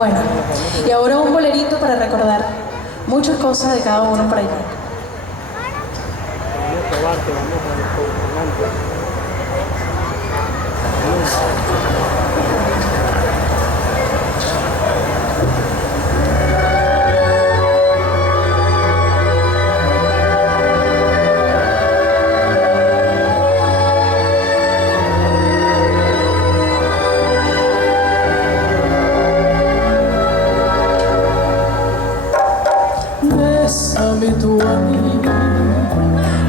Bueno, y ahora un bolerito para recordar muchas cosas de cada uno por allí. Bésame tú a mí,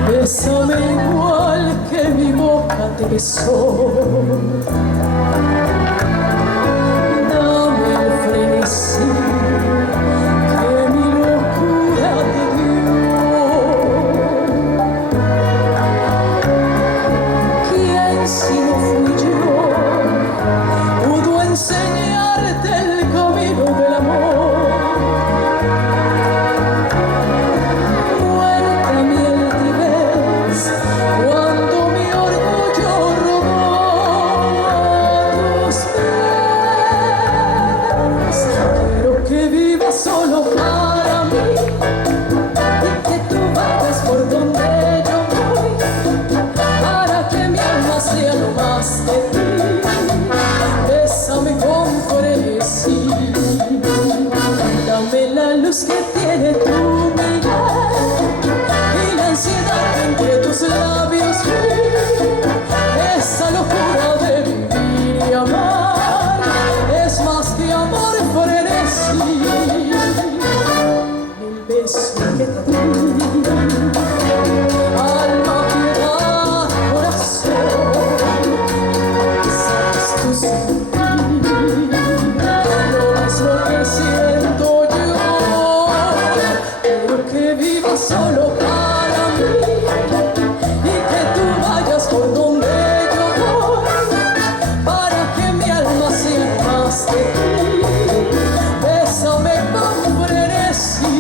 bésame igual que mi boca te besó. Dame el frenesí que mi locura te dio. ¿Quién si no fui yo pudo enseñarte el camino del amor? Solo para mí y que tú vayas por donde yo voy, para que mi alma sea lo más de ti. Bésame con frenesí, dame la luz que tiene tu mirar y la ansiedad entre tus labios, esa locura de vivir y amar es más que amor frenesí. Que te di, alma, piedad, corazón, quizás tú sentir lo mismo que siento yo. Quiero que vivas solo para mí y que tú vayas por donde yo voy, para que mi alma sea más de ti. Bésame con frenesí.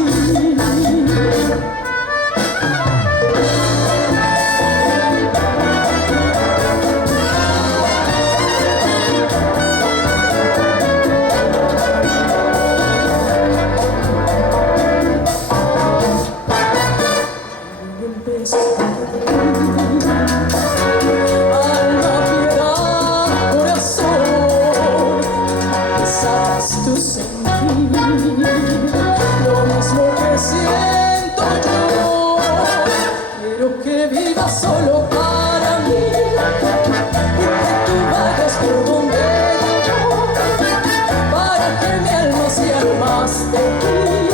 Alma, piedad, corazón, quizás tú sentir lo mismo que siento yo. Quiero que vivas solo para mí y que tú vayas por donde yo, para que mi alma sea más de ti.